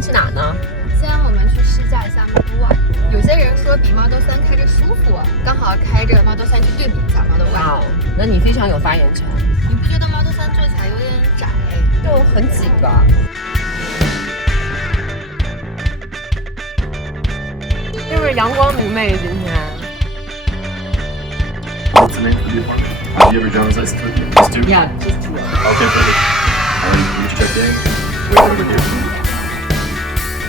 在去哪呢？先我们去试驾一下 Model Y。有些人说比 Model 3开着舒服，刚好开着 Model 3去对比一下 Model Y。哦，那你非常有发言权。你不觉得 Model 3坐起来有点窄？就很挤吧。是不是阳光明媚今天？ What's the name for the new one? Have you ever driver's license with you? Just two? Yeah, just two. Okay, perfect. Alright, you just checked in. Wait over here.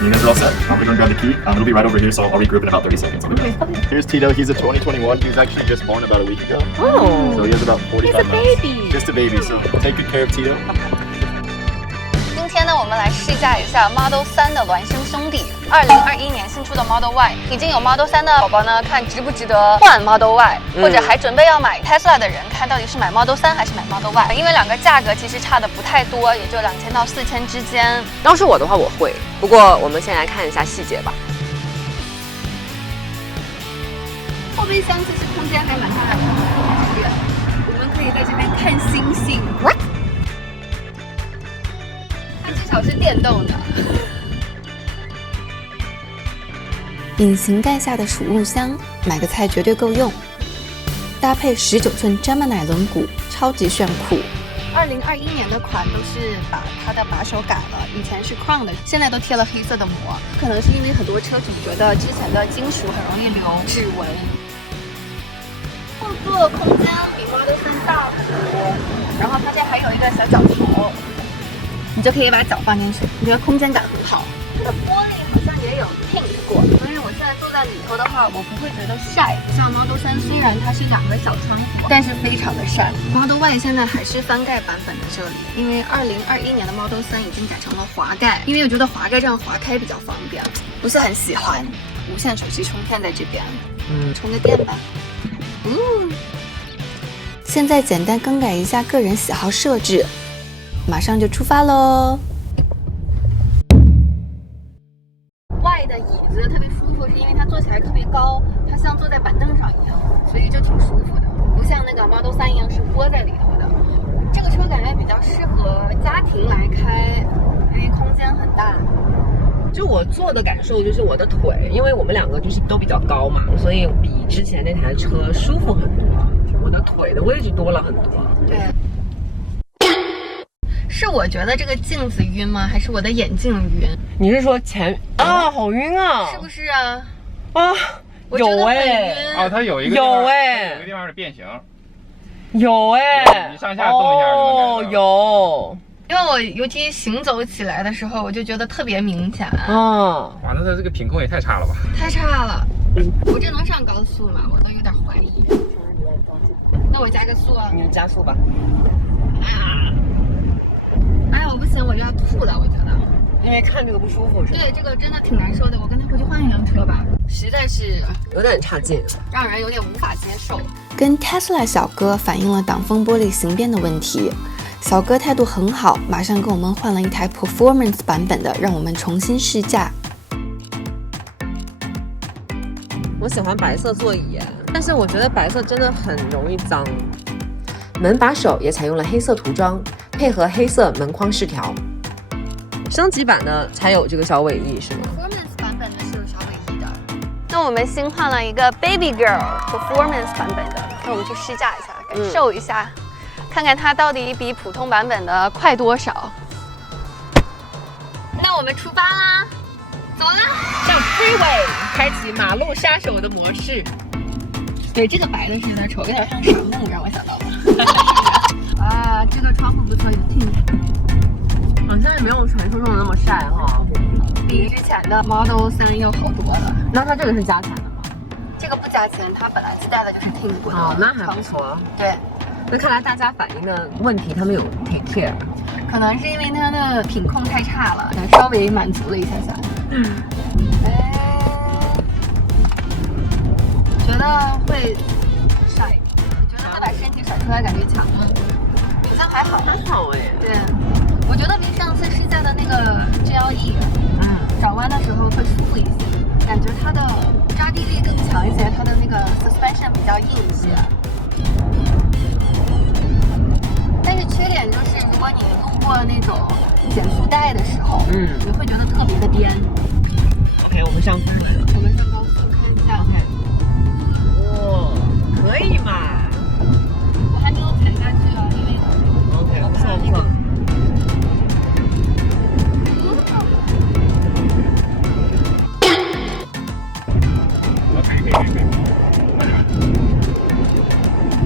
You guys are all set? I'm gonna go and grab the key. It'll be right over here, so I'll regroup in about 30 seconds. Okay. Here's Tito. He's a 2021. He was actually just born about a week ago. Oh. So he has about 45 He's a miles. baby. Just a baby, so take good care of Tito. 今天呢，我们来试驾一下 Model 3的孪生兄弟，2021年新出的 Model Y。已经有 Model 3的宝宝呢，看值不值得换 Model Y，或者还准备要买 Tesla 的人，看到底是买 Model 3还是买 Model Y。因为两个价格其实差的不太多，也就2000到4000之间。要是我的话，我会。不过我们先来看一下细节吧。后备箱其实空间还蛮大的，我们可以在这边看星星。它至少是电动的。隐形盖下的储物箱，买个菜绝对够用。搭配19寸 Gemini 轮毂，超级炫酷。2021年的款都是把它的把手改了，以前是 Crown 的，现在都贴了黑色的膜。可能是因为很多车主觉得之前的金属很容易留指纹。后座空间比 Model 3大很多，然后它这还有一个小脚头，你就可以把脚放进去，我觉得空间感很好。它的玻璃好像也有 tint 过，所以我现在坐在里头的话，我不会觉得晒。像 Model 3虽然它是2个小窗户，但是非常的晒。Model Y 现在还是翻盖版本的这里，因为2021年的 Model 3已经改成了滑盖，因为我觉得滑盖这样滑开比较方便，不是很喜欢。无线手机充电在这边，充个电吧。现在简单更改一下个人喜好设置，马上就出发喽！ Y 的椅子特别舒服，是因为它坐起来特别高，它像坐在板凳上一样，所以就挺舒服的，不像那个 Model 3一样是窝在里头的。这个车感觉比较适合家庭来开，因为空间很大。就我坐的感受就是我的腿，因为我们两个就是都比较高嘛，所以比之前那台车舒服很多，我的腿的位置多了很多。对。是我觉得这个镜子晕吗？还是我的眼镜晕？你是说前啊，好晕啊！是不是啊？啊，有哎。哦，它有一个有哎，有一个地方是变形。有哎，你上下动一下就能感觉到。有。因为我尤其行走起来的时候，我就觉得特别明显。哇，那它这个品控也太差了吧！太差了。我这能上高速吗？我都有点怀疑。那我加个速啊！你加速吧。哎呀，我不行，我就要吐了，我觉得。因为看这个不舒服是吧？对，这个真的挺难受的。我跟他回去换一辆车吧，实在是有点差劲，让人有点无法接受。跟 Tesla 小哥反映了挡风玻璃形变的问题，小哥态度很好，马上跟我们换了一台 Performance 版本的，让我们重新试驾。我喜欢白色座椅，但是我觉得白色真的很容易脏。门把手也采用了黑色涂装，配合黑色门框饰条。升级版的才有这个小尾翼是吗 ？Performance 版本的是有小尾翼的。那我们新换了一个 Baby Girl Performance 版本的，那我们去试驾一下，感受一下，看看它到底比普通版本的快多少。那我们出发啦，走啦！上 Freeway， 开启马路杀手的模式。对，这个白的是有点丑，有点像神木，让我想到了。啊，这个窗户不错，有听。好像也没有传说中的那么晒哈，比之前的 Model 3又好多了。那它这个是加钱的吗？这个不加钱，它本来自带的就是听过的。哦，那还不错。对，那看来大家反映的问题他们有 take care， 可能是因为它的品控太差了，稍微满足了一下下。觉得会甩，觉得它把身体甩出来感觉强吗？好像还好，很好哎。对，我觉得比上次试驾的那个 GLE， 转弯的时候会舒服一些，感觉它的抓地力更强一些，它的那个 suspension 比较硬一些。但是缺点就是，如果你路过那种减速带的时候，你会觉得特别的颠。OK， 我们上分了。我们上高速看一下。哇，可以嘛？我还没有踩下去啊，因为 OK， 不错不错。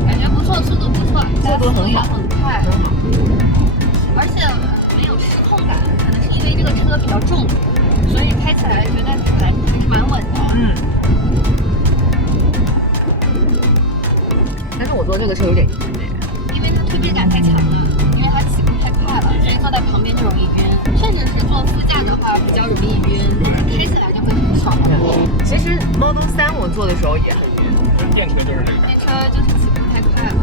感觉不错，速度不错，速度很好，很快，很好。而且没有失控感，可能是因为这个车比较重，所以开起来觉得还是蛮稳的。但是我坐这个车有点晕因为它推背感太强了，因为它起步太快了，所以坐在旁边就容易晕，甚至是坐副驾的话比较容易晕，开起来就会很爽。其实 Model 3我坐的时候也很晕，电车就是这个。电车就是起步太快了。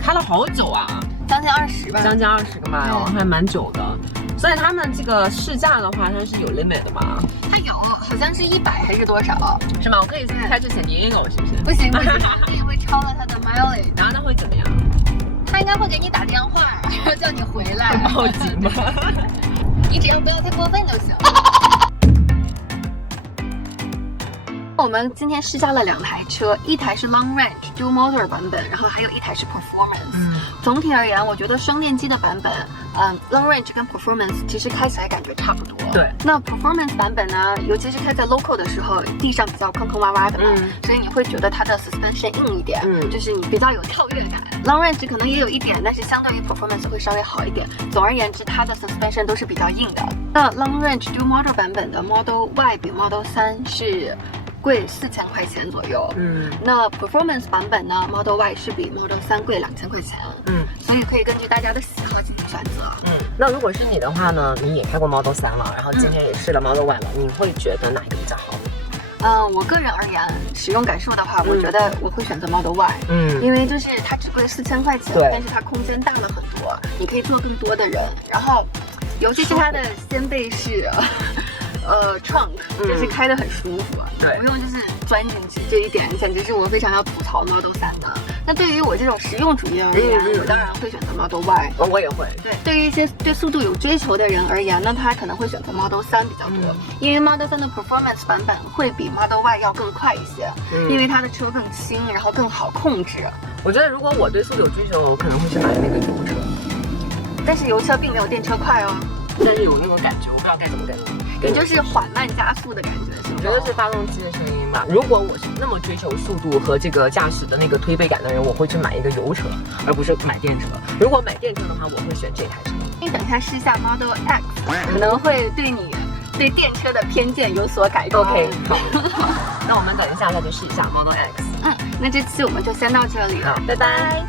开了好久啊，将近20吧，将近20个 mile，还蛮久的。所以他们这个试驾的话，它是有 limit 的吗？它有，好像是100还是多少？是吗？我可以在开之前你也有，是不是？不行不行，你会超了它的 mileage。然后那会怎么样？他应该会给你打电话，然后叫你回来。报警吗？你只要不要太过分就行。我们今天试驾了2台车，一台是 Long Range Dual Motor 版本，然后还有一台是 Performance。总体而言，我觉得双电机的版本，Long Range 跟 Performance 其实开起来感觉差不多。对。那 Performance 版本呢，尤其是开在 local 的时候，地上比较坑坑洼洼的嘛，所以你会觉得它的 suspension 硬一点，就是你比较有跳跃感。Long Range 可能也有一点，但是相对于 Performance 会稍微好一点。总而言之，它的 suspension 都是比较硬的。那 Long Range Dual Motor 版本的 Model Y 比 Model 3是贵4000块钱左右。那 Performance 版本呢 ，Model Y 是比 Model 3贵2000块钱。所以可以根据大家的喜好进行选择。那如果是你的话呢？你也开过 Model 3了，然后今天也试了 Model Y 了，你会觉得哪一个比较好？我个人而言，使用感受的话，我觉得我会选择 Model Y。因为就是它只贵4000块钱，但是它空间大了很多，你可以坐更多的人，然后尤其是它的掀背式。trunk 就是开得很舒服，对，不用就是钻进去，这一点简直是我非常要吐槽 Model 3的。那对于我这种实用主义而言，我当然会选择 Model Y。我也会。对于一些对速度有追求的人而言，那他可能会选择 Model 3比较多，因为 Model 3的 Performance 版本会比 Model Y 要更快一些，因为它的车更轻，然后更好控制。我觉得如果我对速度有追求，我可能会去买那个油车，但是油车并没有电车快哦。但是有那种感觉，我不知道该怎么感觉。也就是缓慢加速的感觉，我觉得是发动机的声音吧。如果我是那么追求速度和这个驾驶的那个推背感的人，我会去买一个油车，而不是买电车。如果买电车的话，我会选这台车。你等一下试一下 Model X， 可能会对你对电车的偏见有所改观。OK， 好，那我们等一下再去试一下 Model X。那这期我们就先到这里了，拜拜。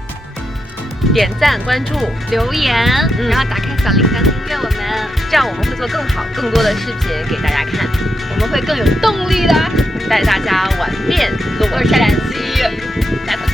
点赞、关注、留言，然后打开小铃铛订阅我们，这样我们会做更好、更多的视频给大家看，我们会更有动力的带大家玩遍洛杉矶。拜拜。